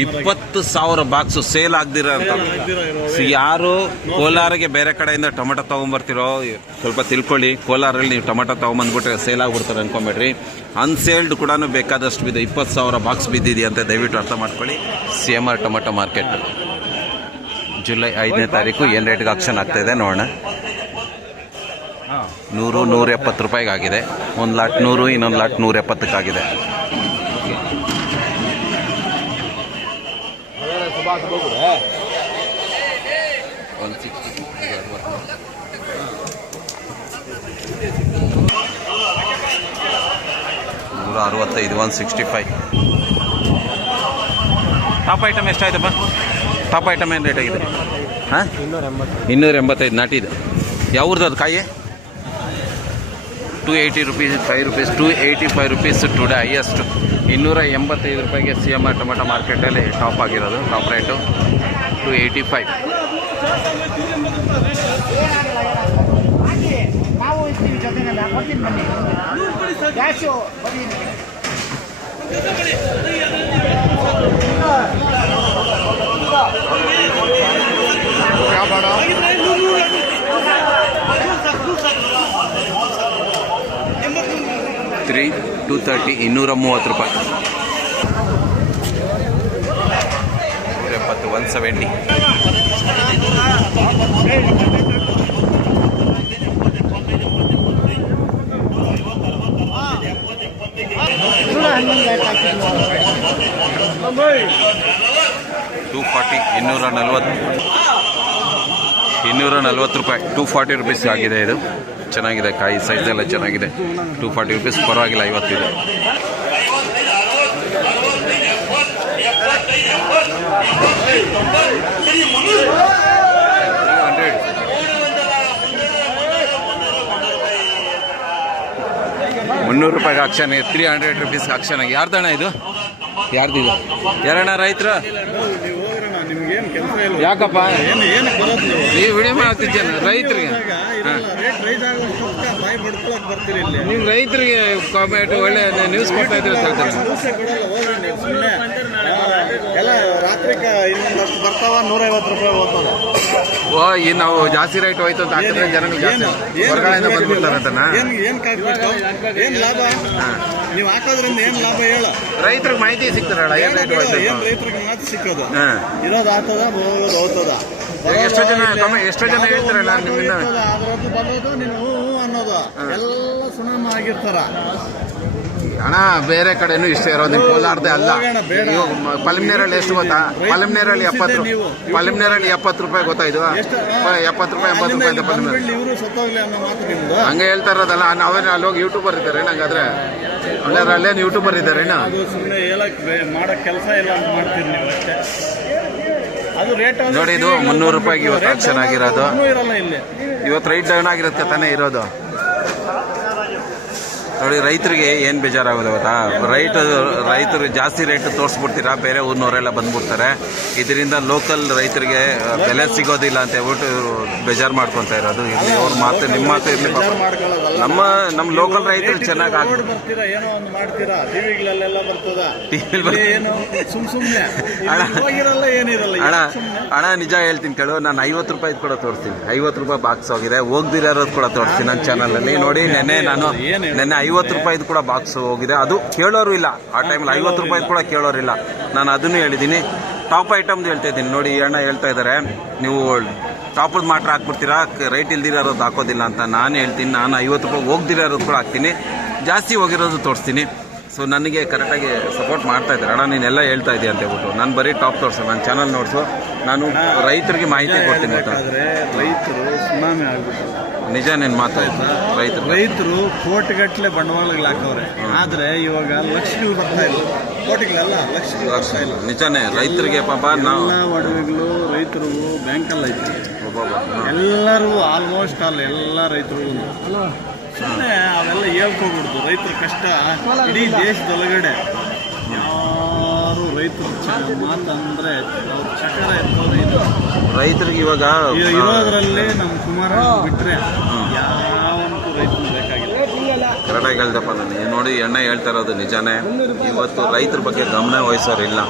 20,000 box sale ಆಗದಿರೋ ಯಾರು ಕೋಲಾರಿಗೆ ಬೇರೆ ಕಡೆಯಿಂದ ಟೊಮೆಟೊ ತೊಗೊಂಬರ್ತಿರೋ ಸ್ವಲ್ಪ ತಿಳ್ಕೊಳ್ಳಿ. ಕೋಲಾರಲ್ಲಿ ನೀವು ಟೊಮೆಟೊ ತೊಗೊಂಬಂದ್ಬಿಟ್ರೆ ಸೇಲ್ ಆಗ್ಬಿಡ್ತಾರೆ ಅನ್ಕೊಂಬೇಡ್ರಿ. ಅನ್ಸೇಲ್ಡ್ ಕೂಡ ಬೇಕಾದಷ್ಟು ಬಿದ್ದು 20,000 ಬಾಕ್ಸ್ ಬಿದ್ದಿದೆಯಂತೆ. ದಯವಿಟ್ಟು ಅರ್ಥ ಮಾಡ್ಕೊಳ್ಳಿ. CMR ಟೊಮೆಟೊ ಮಾರ್ಕೆಟ್ ಜುಲೈ 5ನೇ ತಾರೀಕು ಏನು ರೇಟ್ಗೆ ಆಕ್ಷನ್ ಆಗ್ತಾಯಿದೆ ನೋಡೋಣ. 100-170 ರೂಪಾಯಿಗಾಗಿದೆ. ಒಂದು ಲಾಟ್ 100, ಇನ್ನೊಂದು ಲಾಟ್ 170ಕ್ಕಾಗಿದೆ. $165. 165. ಟಾಪ್ ಐಟಮ್ ಎಷ್ಟಾಯ್ತಪ್ಪ? ಟಾಪ್ ಐಟಮ್ ಏನು ರೇಟ್ ಆಗಿದೆ? ಹಾಂ, 285 ನಾಟಿದು. ಯಾವ್ದು ಅದು ಕಾಯಿ? 280 rupees, 5 rupees, 285 rupees today highest. 285 ರೂಪಾಯಿಗೆ CMR ಟೊಮೆಟೊ ಮಾರ್ಕೆಟಲ್ಲಿ ಟಾಪ್ ಆಗಿರೋದು. Top rate 285. $230, 230 ರೂಪಾಯಿ. 170. $240, 240 ರೂಪಾಯಿ. 240 ರೂಪೀಸ್ ಆಗಿದೆ. ಇದು ಚೆನ್ನಾಗಿದೆ, ಕಾಯಿ ಸೈಜ್ ಎಲ್ಲ ಚೆನ್ನಾಗಿದೆ. 240 ರೂಪೀಸ್, ಪರವಾಗಿಲ್ಲ. 50 ಇದೆ. $300 ಆಕ್ಷನ್, 300 ರೂಪೀಸ್ ಆಕ್ಷನ್. ಯಾರ್ದಣ್ಣ ಇದು? ಯಾರ್ದಿದು? ಯಾರಣ್ಣ ರೈತರು? ಯಾಕಪ್ಪ ನೀವು ವಿಡಿಯೋ ಮಾಡ್ತಿದ್ದೇನೆ ರೈತರಿಗೆ? ನೀವು ರೈತರಿಗೆ ಕಾಮೆಂಟ್ ಒಳ್ಳೆ ನ್ಯೂಸ್ ಕೊಡ್ತಾ ಇದ್ರೆ ಹೇಳ್ತಾರೆ. ಓ, ಈ ನಾವು ಜಾಸ್ತಿ ರೇಟ್ ಹೋಯ್ತು ಅಂತ ಹಾಕಿದ್ರೆ ಜನಗಳು ಜಾಸ್ತಿ ಹೊರಗಡೆಯಿಂದ ಬಂದ್ಬಿಡ್ತಾರೆ ಅಂತನಾ? ನೀವು ಹಾಕೋದ್ರಿಂದ ಏನ್ ಲಾಭ ಹೇಳ? ರೈತರಿಗೆ ಮಾಹಿತಿ ಸಿಗ್ತಾರಲ್ಲ, ಏನ್ ರೇಟ್ ಹೋಯ್ತು? ರೈತರಿಗೆ ಮಾಹಿತಿ ಸಿಕ್ಕೋದು ಇರೋದು ಆಗ್ತದ, ಹೋಗೋದು ಹೋಗ್ತದ. ಎಷ್ಟೋ ಜನ ಹೇಳ್ತಾರಲ್ಲ ನಿಮ್ಮಿಂದ ಅದ್ರದ್ದು ಬರೋದು ನೀನು ಅನ್ನೋದು ಎಲ್ಲ ಸುನಾಮ ಆಗಿರ್ತಾರ. ಹಣ ಬೇರೆ ಕಡೆನೂ ಇಷ್ಟ ಇರೋದು, ಕೋಲಾರದೆ ಅಲ್ಲ. ಪಲ್ಮಿನೇರಲ್ಲಿ ಎಷ್ಟು ಗೊತ್ತಾ? ಪಲ್ಮಿನೇರಲ್ಲಿ 70 ರೂಪಾಯಿ ಗೊತ್ತಾ? ಇದು 70 ರೂಪಾಯಿ, 80 ರೂಪಾಯಿ ಅಂತ ಪಲ್ಮಿನೇರ್ ಹಂಗೆ ಹೇಳ್ತಾ ಇರೋದಲ್ಲ. ನಾವೇನು ಅಲ್ಲಿ ಹೋಗಿ ಯೂಟ್ಯೂಬರ್ ಇದ್ದಾರೆ ನಂಗಾದ್ರೆ ಅಲ್ಲೇನು ಯೂಟ್ಯೂಬರ್ ಇದ್ದಾರೆ ಸುಮ್ಮನೆ ಹೇಳಕ್ ಮಾಡೋ ಕೆಲಸ ಇಲ್ಲ ಅಂತ ಮಾಡ್ತೀರಿ ನೀವು ಅಷ್ಟೇ. ಅದು ರೇಟ್ ನೋಡಿ, ಇದು 300 ರೂಪಾಯಿಗೆ ಇವತ್ತು ಆಕ್ಷನ್ ಆಗಿರೋದು. ಇವತ್ತು ರೈಟ್ ಡೌನ್ ಆಗಿರೋದಕ್ಕೆ ತಾನೇ ಇರೋದು. ನೋಡಿ, ರೈತರಿಗೆ ಏನು ಬೇಜಾರಾಗೋದು ಗೊತ್ತಾ? ರೈತರು ಜಾಸ್ತಿ ರೇಟ್ ತೋರಿಸ್ಬಿಡ್ತೀರಾ, ಬೇರೆ ಊರಿನವರೆಲ್ಲ ಬಂದ್ಬಿಡ್ತಾರೆ. ಇದರಿಂದ ಲೋಕಲ್ ರೈತರಿಗೆ ಬೆಲೆ ಸಿಗೋದಿಲ್ಲ ಅಂತ ಹೇಳ್ಬಿಟ್ಟು ಬೇಜಾರು ಮಾಡ್ಕೊತಾ ಇರೋದು. ಇಲ್ಲಿ ಅವ್ರ ಮಾತು, ನಿಮ್ಮ ಮಾತು ಇರಲಿ. ನಮ್ಮ ಲೋಕಲ್ ರೈತರು ಚೆನ್ನಾಗಿ ಹಣ ನಿಜ ಹೇಳ್ತೀನಿ ಕೇಳು. ನಾನು 50 ರೂಪಾಯಿ ಕೂಡ ತೋರಿಸ್ತೀನಿ. 50 ರೂಪಾಯಿ ಬಾಕ್ಸ್ ಹೋಗಿದೆ, ಹೋಗ್ದಿರೋದು ಕೂಡ ತೋರಿಸ್ತೀನಿ ನನ್ನ ಚಾನಲಲ್ಲಿ. ನೋಡಿ, ನೆನ್ನೆ 50 ರೂಪಾಯಿದು ಕೂಡ ಬಾಕ್ಸ್ ಹೋಗಿದೆ. ಅದು ಕೇಳೋರು ಇಲ್ಲ ಆ ಟೈಮಲ್ಲಿ. 50 ರೂಪಾಯಿ ಕೂಡ ಕೇಳೋರಿಲ್ಲ. ನಾನು ಅದನ್ನು ಹೇಳಿದ್ದೀನಿ. ಟಾಪ್ ಐಟಮ್ದು ಹೇಳ್ತಾ ಇದ್ದೀನಿ. ನೋಡಿ, ಈ ಅಣ್ಣ ಹೇಳ್ತಾ ಇದ್ದಾರೆ ನೀವು ಟಾಪದ್ದು ಮಾತ್ರ ಹಾಕ್ಬಿಡ್ತೀರಾ, ರೈಟ್ ಇಲ್ದಿರೋದು ಹಾಕೋದಿಲ್ಲ ಅಂತ. ನಾನು ಹೇಳ್ತೀನಿ, ನಾನು 50 ರೂಪಾಯಿ ಹೋಗ್ದಿರೋದು ಕೂಡ ಹಾಕ್ತೀನಿ, ಜಾಸ್ತಿ ಹೋಗಿರೋದು ತೋರಿಸ್ತೀನಿ. ಸೊ ನನಗೆ ಕರೆಕ್ಟಾಗಿ ಸಪೋರ್ಟ್ ಮಾಡ್ತಾ ಇದ್ದಾರೆ. ಅಣ್ಣ ನೀನೆಲ್ಲ ಹೇಳ್ತಾ ಇದೆಯಾ ಅಂತ ಹೇಳ್ಬಿಟ್ಟು. ನಾನು ಬರೀ ಟಾಪ್ ತೋರಿಸು, ನನ್ನ ಚಾನಲ್ ನೋಡಿಸು, ನಾನು ರೈತರಿಗೆ ಮಾಹಿತಿ ಕೊಡ್ತೀನಿ. ರೈತರು ಸುನಾಮಿ ಆಗ್ಬಿಟ್ಟು ನಿಜ ನೀನು ಮಾತಾಯ್ತು. ರೈತರು ಕೋಟಿಗಟ್ಟಲೆ ಬಂಡವಾಳಗಳು ಹಾಕವ್ರೆ, ಆದ್ರೆ ಇವಾಗ ಲಕ್ಷಗಳು ಬರ್ತಾ ಇಲ್ಲ. ಕೋಟಿಗಳಲ್ಲ, ಲಕ್ಷಗಳು ಬರ್ತಾ ಇಲ್ಲ. ನಿಜಾನೇ, ರೈತರಿಗೆ ಪಾಪ ನಾವು ಒಡವೆಗಳು ರೈತರು ಬ್ಯಾಂಕಲ್ಲಿ ಐತೆ. ಎಲ್ಲರೂ ಆಲ್ಮೋಸ್ಟ್ ಎಲ್ಲ ರೈತರು ಸುಮ್ಮನೆ ಅವೆಲ್ಲ ಹೇಳ್ಕೋಬಿಡ್ತು. ರೈತರ ಕಷ್ಟ ಇಡೀ ದೇಶದೊಳಗಡೆ ಯಾರು ರೈತರು ಮಾತಂದ್ರೆ ಅವ್ರ ಚಕರ ಎತ್ತವ್ರು. ರೈತರಿಗೆ ಇವಾಗ ಇರೋದ್ರಲ್ಲಿ ನಮ್ಮ ಕುಮಾರ ಬಿಟ್ರೆ ಯಾವಂತೂ ರೈತರು ಬೇಕಾಗಿಲ್ಲ. ಕರೆಕ್ಟಾಗಿ ಹೇಳ್ದಪ್ಪ ನಾನು. ನೋಡಿ, ಎಣ್ಣೆ ಹೇಳ್ತಾ ಇರೋದು ನಿಜಾನೇ. ಇವತ್ತು ರೈತರ ಬಗ್ಗೆ ಗಮನ ವಹಿಸೋರಿಲ್ಲ.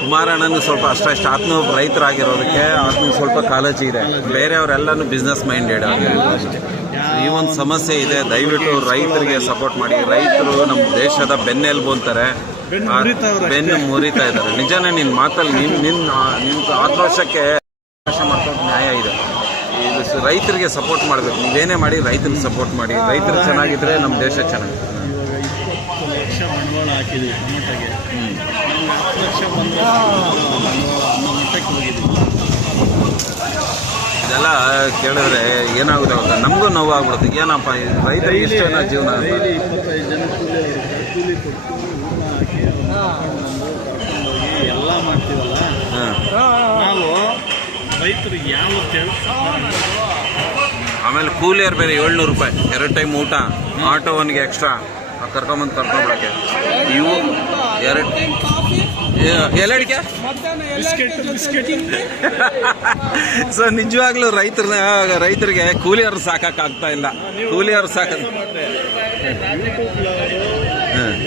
ಕುಮಾರಣ್ಣನಿಗೆ ಸ್ವಲ್ಪ ಅಷ್ಟಷ್ಟು ಆತನು ರೈತರಾಗಿರೋದಕ್ಕೆ ಆತನಿಗೆ ಸ್ವಲ್ಪ ಕಾಳಜಿ ಇದೆ. ಬೇರೆಯವರೆಲ್ಲನೂ ಬಿಸ್ನೆಸ್ ಮೈಂಡೆಡ್ ಆಗಿರೋದು. ಈ ಒಂದು ಸಮಸ್ಯೆ ಇದೆ. ದಯವಿಟ್ಟು ರೈತರಿಗೆ ಸಪೋರ್ಟ್ ಮಾಡಿ. ರೈತರು ನಮ್ಮ ದೇಶದ ಬೆನ್ನೆಲುಬು ಅಂತಾರೆ, ಬೆನ್ನು ಮುರಿತಾ ಇದ್ದಾರೆ. ನಿಜನೇ ನಿನ್ನ ಮಾತಲ್ಲಿ ನಿನ್ನ ಆಕ್ರೋಶಕ್ಕೆ ಮಾಡ್ಕೊಂಡು ನ್ಯಾಯ ಇದೆ. ಇದು ರೈತರಿಗೆ ಸಪೋರ್ಟ್ ಮಾಡಬೇಕು. ನೀವೇನೇ ಮಾಡಿ ರೈತರಿಗೆ ಸಪೋರ್ಟ್ ಮಾಡಿ. ರೈತರು ಚೆನ್ನಾಗಿದ್ರೆ ನಮ್ಮ ದೇಶ ಚೆನ್ನಾಗಿದೆ. 20 ಲಕ್ಷ ಬಂಡವಾಳ ಹಾಕಿದ್ವಿ ಟೊಮೆಟೊಗೆ. 10 ಲಕ್ಷ ಬಂದರೆ ಮಟ್ಟಕ್ಕೆ ಹೋಗಿದ್ವಿ. ಇದೆಲ್ಲ ಕೇಳಿದ್ರೆ ಏನಾಗುತ್ತೆ ಅವಾಗ ನಮಗೂ ನೋವು ಆಗ್ಬಿಡುತ್ತೆ. ಏನಪ್ಪ ರೈತರಿಗೆ ಇಷ್ಟೇನ ಜೀವನ ಅಂತ. 25 ಜನ ಕೂಲಿ ಕೊಟ್ಟು ಊಟ ಹಾಕಿ ಕರ್ಕೊಂಡೋಗಿ ಎಲ್ಲ ಮಾಡ್ತೀವಲ್ಲ, ನಾವು ರೈತರಿಗೆ ಯಾವ ಆಮೇಲೆ ಕೂಲಿಯರ್ ಬೇರೆ 700 ರೂಪಾಯಿ 2 ಟೈಮ್ ಊಟ, ಆಟೋವನಿಗೆ ಎಕ್ಸ್ಟ್ರಾ ಕರ್ಕೊಂಡ್ಬಿಡಕ್ಕೆ. ಇವು ಎಲ್ಲಡಿಕೆ ಸೊ ನಿಜವಾಗ್ಲೂ ರೈತರಿಗೆ ಕೂಲಿಯವ್ರು ಸಾಕಾಗ್ತಾ ಇಲ್ಲ. ಕೂಲಿಯವ್ರು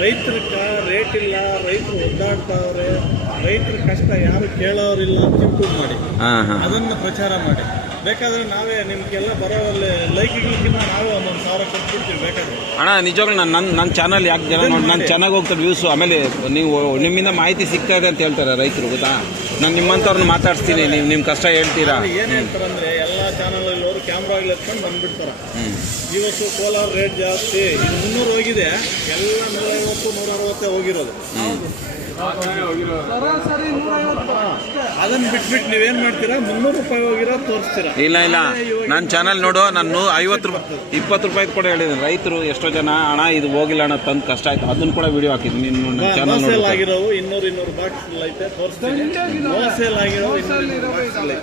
ರೈತರ ರೇಟ್ ಇಲ್ಲ, ರೈತರು ಒದ್ದಾಡ್ತಾವ್ರೆ, ರೈತರ ಕಷ್ಟ ಯಾರು ಕೇಳೋರಿಲ್ಲ ಅಂತ ಯೂಟ್ಯೂಬ್ ಮಾಡಿ ಅದನ್ನ ಪ್ರಚಾರ ಮಾಡಿ. ಬೇಕಾದ್ರೆ ನಾವೇ ನಿಮ್ಗೆಲ್ಲ ಬರೋವಲ್ಲಿ ಲೈಕ್ಗಿಂತ ನಾವೇ 1,000 ಕೊಟ್ಬಿಡ್ತೀವಿ ಬೇಕಾದ್ರೆ. ಅಣ್ಣ ನಿಜವಾಗ್ಲೂ ನನ್ನ ಚಾನಲ್ ಯಾಕೆ ಜನ ನೋಡಿ, ನಾನು ಚೆನ್ನಾಗಿ ಹೋಗ್ತಾರೆ ವ್ಯೂಸು. ಆಮೇಲೆ ನೀವು ನಿಮ್ಮಿಂದ ಮಾಹಿತಿ ಸಿಗ್ತಾ ಇದೆ ಅಂತ ಹೇಳ್ತಾರೆ ರೈತರು, ಗೊತ್ತಾ. ನಾನು ನಿಮ್ಮಂಥವ್ರನ್ನ ಮಾತಾಡ್ಸ್ತೀನಿ, ನೀವು ನಿಮ್ಮ ಕಷ್ಟ ಹೇಳ್ತೀರಾ. ಏನು ಹೇಳ್ತಾರಂದ್ರೆ ಎಲ್ಲ ಚಾನಲಲ್ಲಿ ಅವರು ಕ್ಯಾಮ್ರಾ ಎತ್ಕೊಂಡು ಬಂದ್ಬಿಡ್ತಾರೆ. ಇವತ್ತು ಕೋಲಾರ ರೇಟ್ ಜಾಸ್ತಿ, ಇದು 300 ಹೋಗಿದೆ, ಎಲ್ಲ 150, 160 ಹೋಗಿರೋದು. ಅದನ್ನ ಬಿಟ್ಬಿಟ್ಟು ನೀವೇನ್ ಮಾಡ್ತೀರಾ, 300 ರೂಪಾಯಿ ಹೋಗಿರೋದು ತೋರಿಸ್ತೀರಾ. ಇಲ್ಲ ನನ್ನ ಚಾನಲ್ ನೋಡು, ನಾನು 50 ರೂಪಾಯಿ 20 ರೂಪಾಯಿ ಕೂಡ ಹೇಳಿದ್ದೀನಿ. ರೈತರು ಎಷ್ಟೋ ಜನ ಅಣ್ಣ ಇದು ಹೋಗಿಲ್ಲ ಅಣ್ಣ ತಂದು ಕಷ್ಟ ಆಯ್ತು, ಅದನ್ನ ಕೂಡ ವಿಡಿಯೋ ಹಾಕಿದ್ದೀನಿ. ನನ್ನ ಚಾನಲ್ ಸೇಲ್ ಆಗಿರೋವು 200 ಬಾಕ್ಸ್ ಐತೆ ತೋರಿಸ್ತೀನಿ. ನೋ ಸೇಲ್ ಆಗಿರೋ 200 ಬಾಕ್ಸ್ ಐತೆ.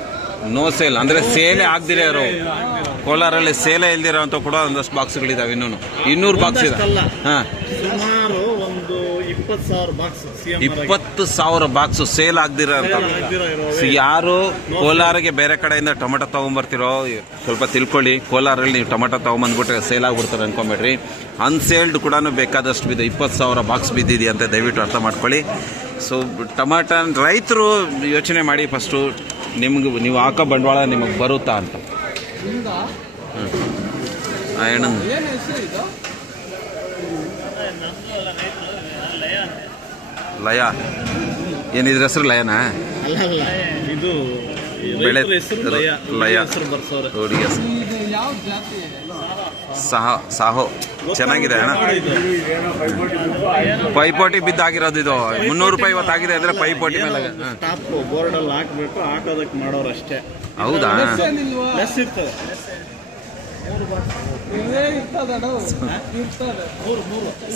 ನೋ ಸೇಲ್ ಅಂದ್ರೆ ಸೇಲೆ ಆಗದಿರೋ ಇರೋ, ಕೋಲಾರಲ್ಲಿ ಸೇಲೆ ಇಲ್ದಿರೋ ಅಂತ ಕೂಡ ಒಂದಷ್ಟು ಬಾಕ್ಸ್ಗಳಿದಾವೆ. 200 ಬಾಕ್ಸ್ ಇದೆ. ಸುಮಾರು ಒಂದು 20,000 ಬಾಕ್ಸ್ 20,000 ಬಾಕ್ಸ್ ಸೇಲ್ ಆಗದಿರೋ ಅಂತ. ಯಾರು ಕೋಲಾರಿಗೆ ಬೇರೆ ಕಡೆಯಿಂದ ಟೊಮೆಟೊ ತಗೊಂಡ್ಬರ್ತಿರೋ ಸ್ವಲ್ಪ ತಿಳ್ಕೊಳ್ಳಿ. ಕೋಲಾರಲ್ಲಿ ನೀವು ಟೊಮೆಟೊ ತಗೊಂಬಂದ್ಬಿಟ್ರೆ ಸೇಲ್ ಆಗ್ಬಿಡ್ತಾರೆ ಅನ್ಕೊಂಬೇಡ್ರಿ. ಅನ್ಸೇಲ್ಡ್ ಕೂಡ ಬೇಕಾದಷ್ಟು ಬಿದ್ದು 20,000 ಬಾಕ್ಸ್ ಬಿದ್ದಿದೆ ಅಂತ ದಯವಿಟ್ಟು ಅರ್ಥ ಮಾಡ್ಕೊಳ್ಳಿ. ಸೊ ಟೊಮೆಟೊ ರೈತರು ಯೋಚನೆ ಮಾಡಿ ಫಸ್ಟು, ನಿಮ್ಗೆ ನೀವು ಹಾಕೋ ಬಂಡವಾಳ ನಿಮಗೆ ಬರುತ್ತಾ ಅಂತ. ಲಯ ಏನಿದ್ರ ಹೆಸರು ಲಯನಾ? ಇದು ಬೆಳೆ ಲಯ ಸಾಹೋ ಚೆನ್ನಾಗಿದೆ ಅಣ್ಣ. ಪೈಪೋಟಿ ಬಿದ್ದಾಗಿರೋದು ಇದು 300 ರೂಪಾಯಿ ಇವತ್ತು ಆಗಿದೆ ಅಂದ್ರೆ ಪೈಪೋಟಿ ಮೇಲೆ ಬೋರ್ಡ್ ಅಲ್ಲಿ ಹಾಕ್ಬೇಕು, ಹಾಕೋದಕ್ಕೆ ಮಾಡೋರು ಅಷ್ಟೇ. ಹೌದಾ?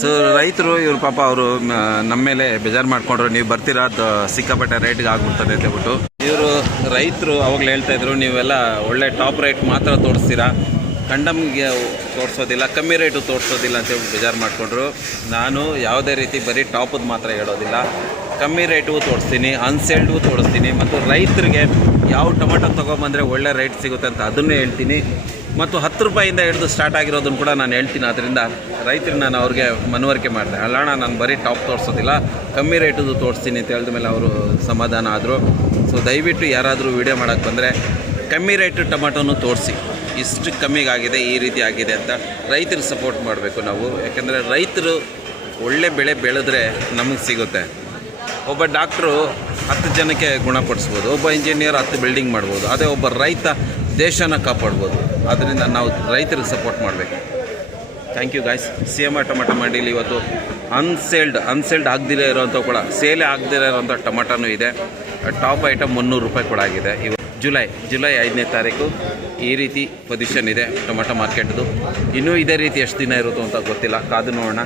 ಸೊ ರೈತರು ಇವ್ರ ಪಾಪ ಅವರು ನಮ್ಮ ಮೇಲೆ ಬೇಜಾರು ಮಾಡ್ಕೊಂಡ್ರು, ನೀವು ಬರ್ತೀರಾ ಸಿಕ್ಕಾಪಟ್ಟೆ ರೇಟ್ಗೆ ಆಗ್ಬಿಡ್ತದೆ ಅಂತ ಹೇಳ್ಬಿಟ್ಟು. ಇವರು ರೈತರು ಅವಾಗಲೇ ಹೇಳ್ತಾ ಇದ್ರು, ನೀವೆಲ್ಲ ಒಳ್ಳೆ ಟಾಪ್ ರೇಟ್ ಮಾತ್ರ ತೋರಿಸ್ತೀರಾ, ಕಂಡಮ್ಗೆ ತೋರಿಸೋದಿಲ್ಲ, ಕಮ್ಮಿ ರೇಟು ತೋರಿಸೋದಿಲ್ಲ ಅಂತೇಳಿ ಬೇಜಾರು ಮಾಡಿಕೊಂಡ್ರು. ನಾನು ಯಾವುದೇ ರೀತಿ ಬರೀ ಟಾಪದ್ದು ಮಾತ್ರ ಹೇಳೋದಿಲ್ಲ, ಕಮ್ಮಿ ರೇಟು ತೋರಿಸ್ತೀನಿ, ಅನ್ಸೇಲ್ಡು ತೋರಿಸ್ತೀನಿ, ಮತ್ತು ರೈತರಿಗೆ ಯಾವ ಟೊಮೆಟೊ ತೊಗೊಂಬಂದರೆ ಒಳ್ಳೆ ರೇಟ್ ಸಿಗುತ್ತೆ ಅಂತ ಅದನ್ನೇ ಹೇಳ್ತೀನಿ. ಮತ್ತು 10 ರೂಪಾಯಿಂದ ಹಿಡಿದು ಸ್ಟಾರ್ಟ್ ಆಗಿರೋದನ್ನು ಕೂಡ ನಾನು ಹೇಳ್ತೀನಿ. ಆದ್ದರಿಂದ ರೈತರಿಗೆ ನಾನು ಅವ್ರಿಗೆ ಮನವರಿಕೆ ಮಾಡಿದೆ, ಅಲ್ಲಣ್ಣ ನಾನು ಬರೀ ಟಾಪ್ ತೋರಿಸೋದಿಲ್ಲ, ಕಮ್ಮಿ ರೇಟದು ತೋರಿಸ್ತೀನಿ ಅಂತ ಹೇಳಿದ ಮೇಲೆ ಅವರು ಸಮಾಧಾನ ಆದರು. ಸೊ ದಯವಿಟ್ಟು ಯಾರಾದರೂ ವೀಡಿಯೋ ಮಾಡೋಕ್ಕೆ ಬಂದರೆ ಕಮ್ಮಿ ರೇಟು ಟೊಮೆಟೊನು ತೋರಿಸಿ, ಇಷ್ಟು ಕಮ್ಮಿಗಾಗಿದೆ, ಈ ರೀತಿ ಆಗಿದೆ ಅಂತ ರೈತರಿಗೆ ಸಪೋರ್ಟ್ ಮಾಡಬೇಕು ನಾವು. ಯಾಕೆಂದರೆ ರೈತರು ಒಳ್ಳೆ ಬೆಳೆ ಬೆಳೆದ್ರೆ ನಮಗೆ ಸಿಗುತ್ತೆ. ಒಬ್ಬ ಡಾಕ್ಟ್ರು 10 ಜನಕ್ಕೆ ಗುಣಪಡಿಸ್ಬೋದು, ಒಬ್ಬ ಇಂಜಿನಿಯರ್ 10 ಬಿಲ್ಡಿಂಗ್ ಮಾಡ್ಬೋದು, ಅದೇ ಒಬ್ಬ ರೈತ ದೇಶನ ಕಾಪಾಡ್ಬೋದು. ಆದ್ದರಿಂದ ನಾವು ರೈತರಿಗೆ ಸಪೋರ್ಟ್ ಮಾಡಬೇಕು. Thank you guys. CMR tomato ಮಂಡಿಲಿ ಇವತ್ತು ಅನ್ಸೇಲ್ಡ್ ಆಗದಿರೋ ಇರೋಂಥ ಕೂಡ, ಸೇಲೆ ಆಗದಿರೋ ಇರೋಂಥ ಟೊಮೆಟೊನೂ ಇದೆ. ಟಾಪ್ ಐಟಮ್ 300 ರೂಪಾಯಿ ಕೂಡ ಆಗಿದೆ. ಜುಲೈ 5ನೇ ತಾರೀಕು ಈ ರೀತಿ ಪೊಸಿಷನ್ ಇದೆ ಟೊಮೆಟೊ ಮಾರ್ಕೆಟ್ದು. ಇನ್ನೂ ಇದೇ ರೀತಿ ಎಷ್ಟು ದಿನ ಇರುತ್ತೋ ಅಂತ ಗೊತ್ತಿಲ್ಲ, ಕಾದು ನೋಡೋಣ.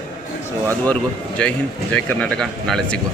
ಸೊ ಅದುವರೆಗೂ ಜೈ ಹಿಂದ್, ಜೈ ಕರ್ನಾಟಕ. ನಾಳೆ ಸಿಗುವ.